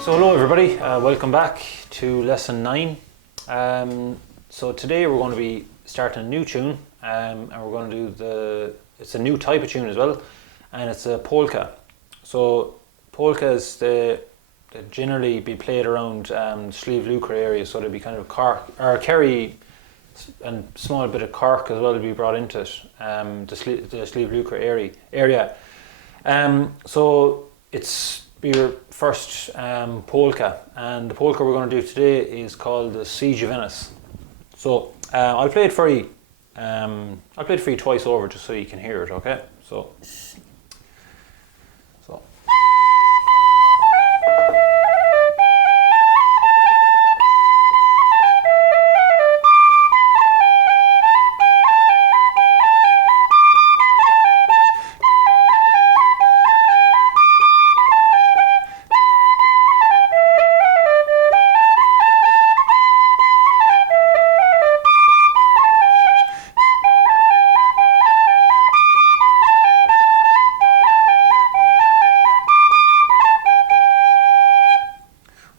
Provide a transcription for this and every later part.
So hello everybody, welcome back to lesson 9. So today we're going to be starting a new tune and we're going to do it's a new type of tune as well, and it's a polka. So polkas, they generally be played around Slieve Lucre area, so there'll be kind of Cork or Kerry and small bit of Cork as well to be brought into it, the Slieve Lucre area. So it's your first polka, and the polka we're going to do today is called the Siege of Ennis. So I'll play it for you. I'll play it for you twice over just so you can hear it. Okay, so.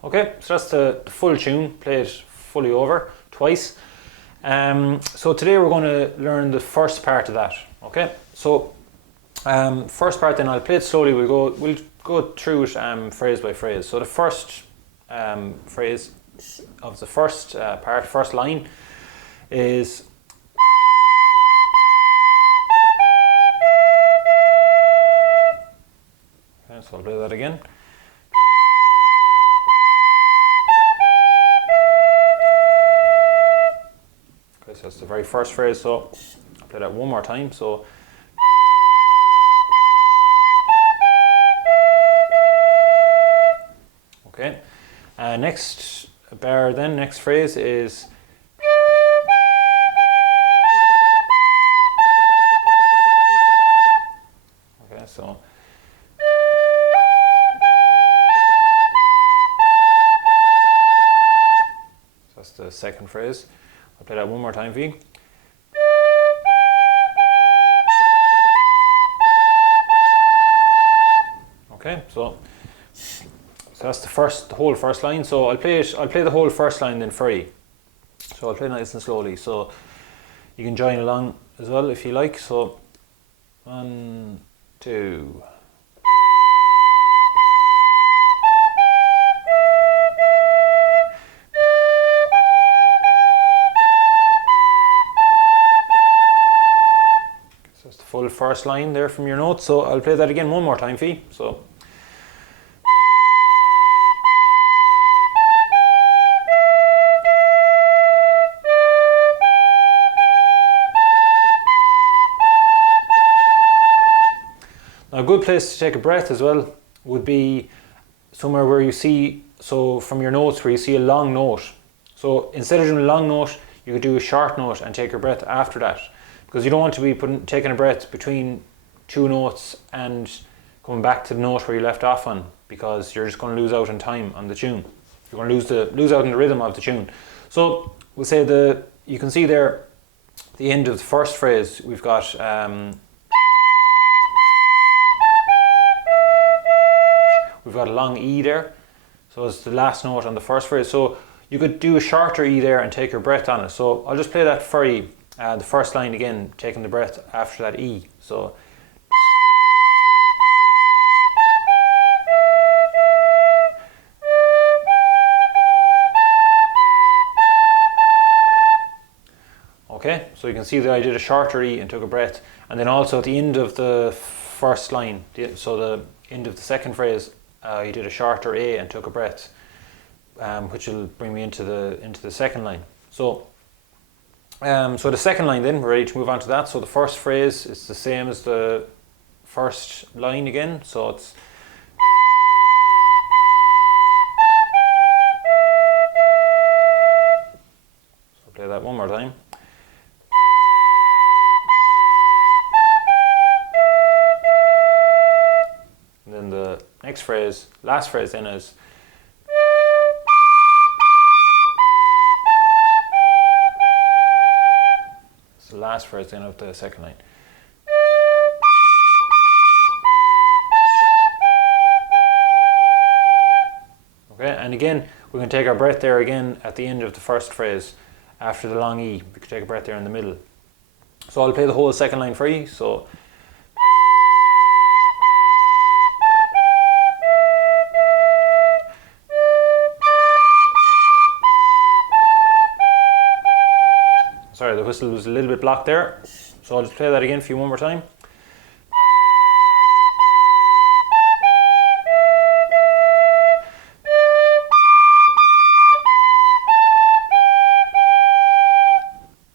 Okay, so that's the full tune, play it fully over, twice. So today we're going to learn the first part of that, okay? So, first part then, I'll play it slowly, we'll go through it phrase by phrase. So the first phrase of the first part, first line, is... Okay, so I'll play that again. So that's the very first phrase, so I'll play that one more time. So okay, next bar then, next phrase is okay, so that's the second phrase. I'll play that one more time for you. Okay, so that's the whole first line. So I'll play the whole first line then for you. So I'll play nice and slowly, so you can join along as well if you like. So 1, 2. Full first line there from your notes, so I'll play that again one more time for you. So now a good place to take a breath as well would be somewhere where you see, so from your notes where you see a long note. So instead of doing a long note, you could do a short note and take your breath after that, because you don't want to be taking a breath between two notes and coming back to the note where you left off on, because you're just going to lose out in time on the tune. You're going to lose out in the rhythm of the tune. So we'll say you can see there the end of the first phrase, we've got a long E there, so it's the last note on the first phrase. So you could do a shorter E there and take your breath on it. So I'll just play that for you. The first line again, taking the breath after that E. So okay, so you can see that I did a shorter E and took a breath, and then also at the end of the first line, so the end of the second phrase, you did a shorter A and took a breath, which will bring me into the second line. So the second line then, we're ready to move on to that. So the first phrase is the same as the first line again. So it's so I'll play that one more time. And then the next phrase, last phrase then is the last phrase then of the second line. Okay, and again, we're going to take our breath there again at the end of the first phrase, after the long E. We could take a breath there in the middle. So I'll play the whole second line for you. So sorry, the whistle was a little bit blocked there. So I'll just play that again for you one more time.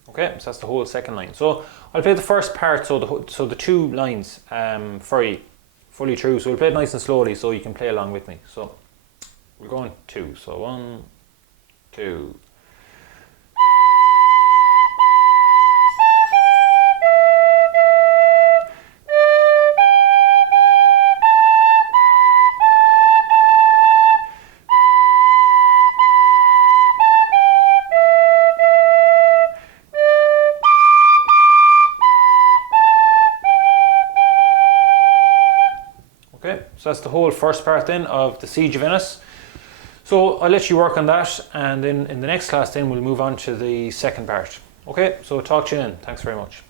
Okay, so that's the whole second line. So I'll play the first part, so the two lines for you, fully through. So we'll play it nice and slowly so you can play along with me. So we're going 2. So 1, 2. Okay, so that's the whole first part then of the Siege of Ennis. So I'll let you work on that, and then in the next class then we'll move on to the second part. Okay, so talk to you then. Thanks very much.